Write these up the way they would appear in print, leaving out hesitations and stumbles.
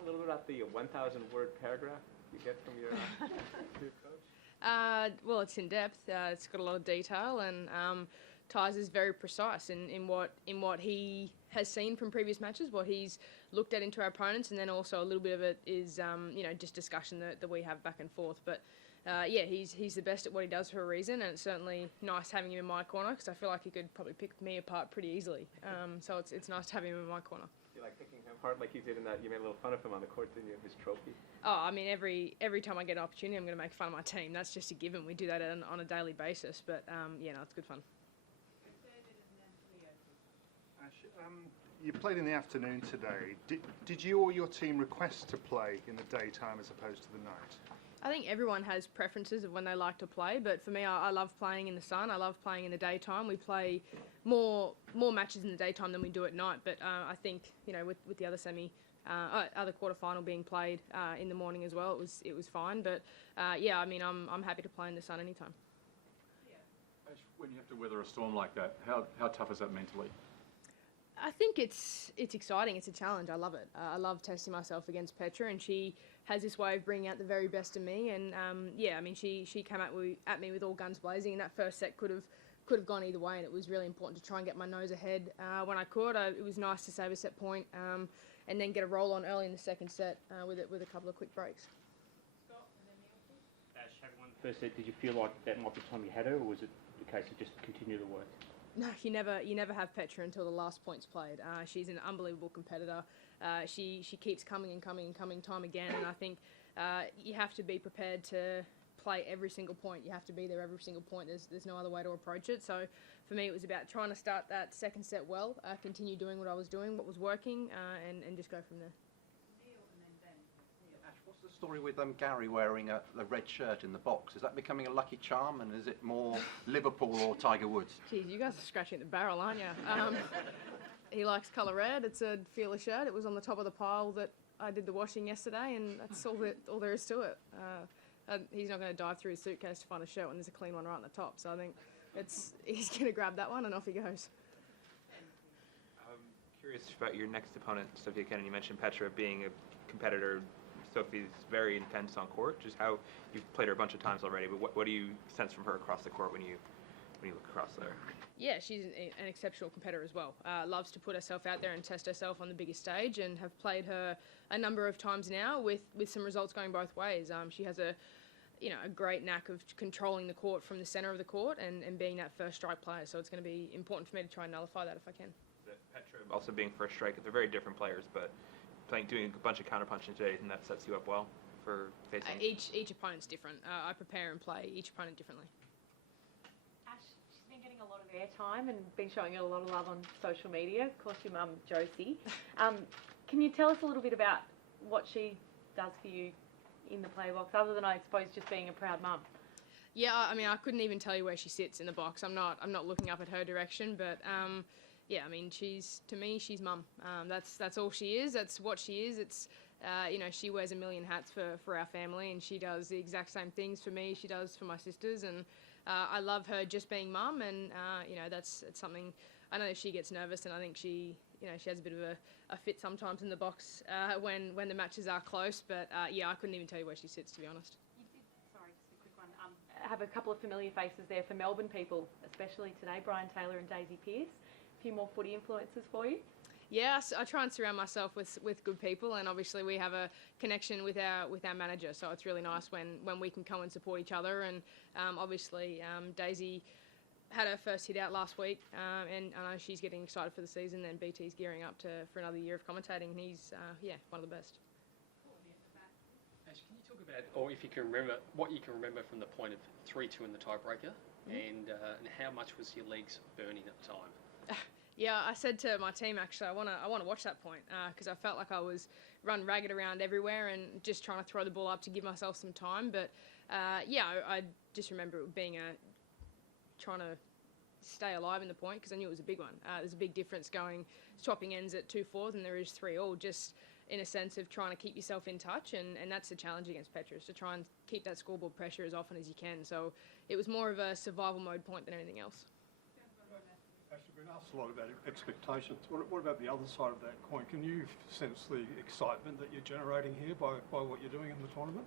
a little bit about the 1,000-word paragraph you get from your coach? Well, it's in depth. It's got a lot of detail, and Ty's is very precise in what he has seen from previous matches, what he's looked at into our opponents, and then also a little bit of it is just discussion that we have back and forth. But he's the best at what he does for a reason, and it's certainly nice having him in my corner because I feel like he could probably pick me apart pretty easily. So it's nice to have him in my corner. You like picking him apart like you did in that? You made a little fun of him on the court, didn't you? His trophy. Oh, I mean, every time I get an opportunity, I'm going to make fun of my team. That's just a given. We do that on a daily basis. But it's good fun. You played in the afternoon today. Did you or your team request to play in the daytime as opposed to the night? I think everyone has preferences of when they like to play, but for me, I love playing in the sun. I love playing in the daytime. We play more matches in the daytime than we do at night, but I think with the other other quarterfinal being played in the morning as well, it was fine. But I'm happy to play in the sun anytime. Ash, when you have to weather a storm like that, how tough is that mentally? I think it's exciting. It's a challenge. I love it. I love testing myself against Petra, and she has this way of bringing out the very best in me. And she came at me with all guns blazing, and that first set could have gone either way. And it was really important to try and get my nose ahead when I could. It was nice to save a set point and then get a roll on early in the second set with a couple of quick breaks. Ash, having won the first set, did you feel like that might be the time you had her, or was it the case of just continue the work? No, you never have Petra until the last point's played. She's an unbelievable competitor. She keeps coming and coming and coming time again, and I think you have to be prepared to play every single point. You have to be there every single point. There's no other way to approach it. So for me, it was about trying to start that second set well, continue doing what I was doing, what was working, and just go from there. What's the story with Gary wearing the red shirt in the box? Is that becoming a lucky charm, and is it more Liverpool or Tiger Woods? Geez, you guys are scratching the barrel, aren't you? He likes colour red. It's a fearless shirt. It was on the top of the pile that I did the washing yesterday, and that's all there is to it. He's not going to dive through his suitcase to find a shirt when there's a clean one right on the top. So I think he's going to grab that one, and off he goes. Curious about your next opponent, Sophia Kennedy. You mentioned Petra being a competitor. Sophie's very intense on court. Just how you've played her a bunch of times already, but what do you sense from her across the court when you look across there? Yeah, she's an exceptional competitor as well. Loves to put herself out there and test herself on the biggest stage, and have played her a number of times now with some results going both ways. She has a great knack of controlling the court from the centre of the court and being that first strike player. So it's going to be important for me to try and nullify that if I can. Petra also being first strike, they're very different players, but doing a bunch of counterpunching today, and that sets you up well for facing. Each opponent's different. I prepare and play each opponent differently. Ash, she's been getting a lot of airtime and been showing her a lot of love on social media. Of course, your mum, Josie. Can you tell us a little bit about what she does for you in the play box, other than, I suppose, just being a proud mum? Yeah, I mean, I couldn't even tell you where she sits in the box. I'm not looking up at her direction, but yeah, I mean, to me, she's mum. That's all she is. That's what she is. It's she wears a million hats for our family, and she does the exact same things for me she does for my sisters, and I love her just being mum, and it's something. I know she gets nervous, and I think she has a bit of a fit sometimes in the box when the matches are close, but I couldn't even tell you where she sits, to be honest. You did, sorry, just a quick one. Have a couple of familiar faces there for Melbourne people, especially today, Brian Taylor and Daisy Pearce. A few more footy influences for you? Yeah, I try and surround myself with good people, and obviously we have a connection with our manager, so it's really nice when we can come and support each other. And obviously Daisy had her first hit out last week, and I know she's getting excited for the season, and BT's gearing up for another year of commentating, and he's one of the best. Ash, can you talk about, or if you can remember, what you can remember from the point of 3-2 in the tiebreaker, and how much was your legs burning at the time? Yeah, I said to my team, actually, I want to watch that point because I felt like I was run ragged around everywhere and just trying to throw the ball up to give myself some time. But I just remember it being trying to stay alive in the point because I knew it was a big one. There's a big difference going swapping ends at 2-4 than there is 3-all, just in a sense of trying to keep yourself in touch, and that's the challenge against Petra, is to try and keep that scoreboard pressure as often as you can. So it was more of a survival mode point than anything else. asked a lot about expectations. What about the other side of that coin? Can you sense the excitement that you're generating here by what you're doing in the tournament?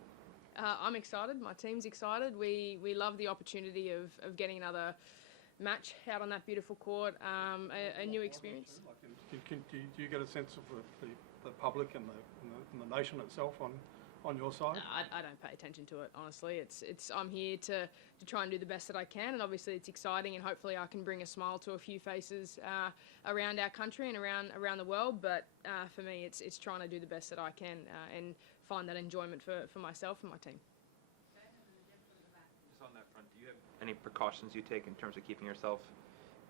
I'm excited. My team's excited. We love the opportunity of getting another match out on that beautiful court, a new experience. Do you get a sense of the public and the nation itself on your side? I don't pay attention to it, honestly. I'm here to try and do the best that I can, and obviously it's exciting, and hopefully I can bring a smile to a few faces around our country and around the world. But for me, it's trying to do the best that I can and find that enjoyment for myself and my team. Just on that front, do you have any precautions you take in terms of keeping yourself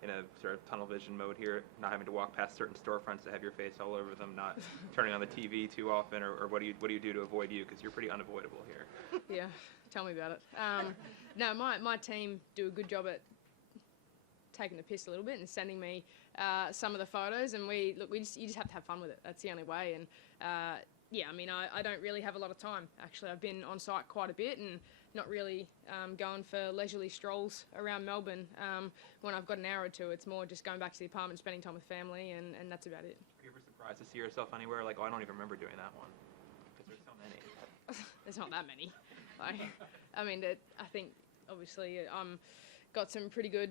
in a sort of tunnel vision mode here, not having to walk past certain storefronts that have your face all over them, not turning on the TV too often, or what do you do to avoid you? Because you're pretty unavoidable here. Yeah, tell me about it. No, my team do a good job at taking the piss a little bit and sending me some of the photos, and you just have to have fun with it. That's the only way. And yeah, I mean, I don't really have a lot of time. Actually, I've been on site quite a bit and not really going for leisurely strolls around Melbourne when I've got an hour or two. It's more just going back to the apartment, spending time with family, and that's about it. Are you ever surprised to see yourself anywhere? Like, oh, I don't even remember doing that one. Because there's so many. There's not that many. Like, I mean, I think obviously got some pretty good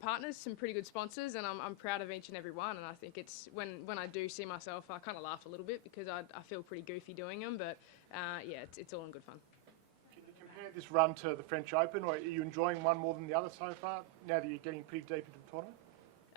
partners, some pretty good sponsors, and I'm proud of each and every one. And I think it's when I do see myself, I kind of laugh a little bit because I feel pretty goofy doing them. But yeah, it's all in good fun. Can you compare this run to the French Open, or are you enjoying one more than the other so far? Now that you're getting pretty deep into the tournament.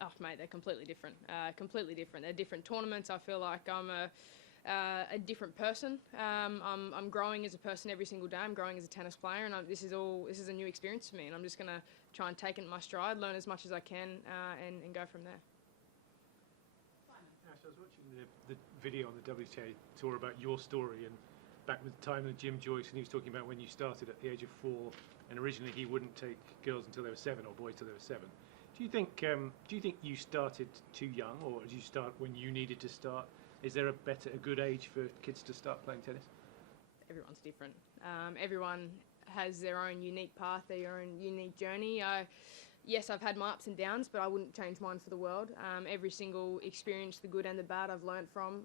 Oh, mate, they're completely different. Completely different. They're different tournaments. I feel like I'm a different person. I'm growing as a person every single day. I'm growing as a tennis player, and this is a new experience for me. And I'm just gonna try and take it in my stride, learn as much as I can, and go from there. Ash, I was watching the video on the WTA tour about your story, and back with the time with Jim Joyce, and he was talking about when you started at the age of 4, and originally he wouldn't take girls until they were 7 or boys till they were 7. Do you think you started too young, or did you start when you needed to start? Is there a good age for kids to start playing tennis? Everyone's different. Everyone has their own unique path, their own unique journey. Yes, I've had my ups and downs, but I wouldn't change mine for the world. Every single experience, the good and the bad, I've learnt from.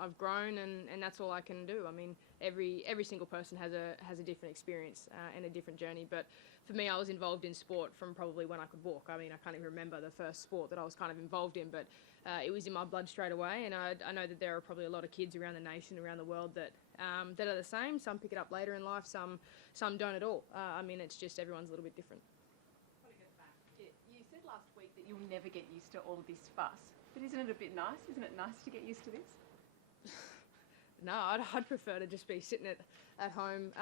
I've grown, and that's all I can do. I mean, every single person has a different experience and a different journey. But for me, I was involved in sport from probably when I could walk. I mean, I can't even remember the first sport that I was kind of involved in, but it was in my blood straight away. And I know that there are probably a lot of kids around the nation, around the world that are the same. Some pick it up later in life, some don't at all. I mean, it's just everyone's a little bit different. You said last week that you'll never get used to all of this fuss, but isn't it a bit nice? Isn't it nice to get used to this? No, I'd prefer to just be sitting at home,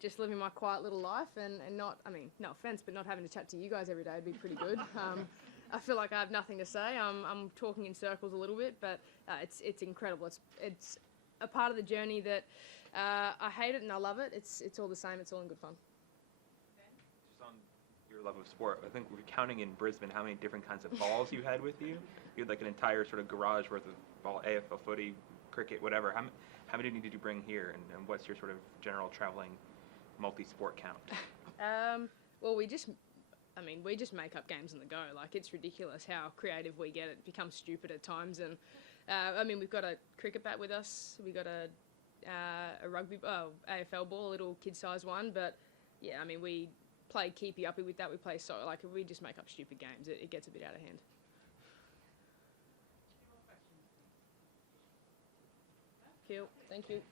just living my quiet little life and not, I mean, no offence, but not having to chat to you guys every day would be pretty good. I feel like I have nothing to say. I'm talking in circles a little bit, but it's incredible. It's a part of the journey that I hate it and I love it. It's all the same. It's all in good fun. Just on your love of sport, I think we're counting in Brisbane how many different kinds of balls you had with you. You had like an entire sort of garage worth of ball, AFL footy, cricket, whatever. How many did you bring here, and what's your sort of general traveling multi-sport count? Well, we just make up games on the go. Like, it's ridiculous how creative we get. It becomes stupid at times. And I mean, we've got a cricket bat with us. We got a rugby, AFL ball, a little kid-sized one. But yeah, I mean, we play keepy uppy with that. We play we just make up stupid games. It gets a bit out of hand. Cool. Thank you.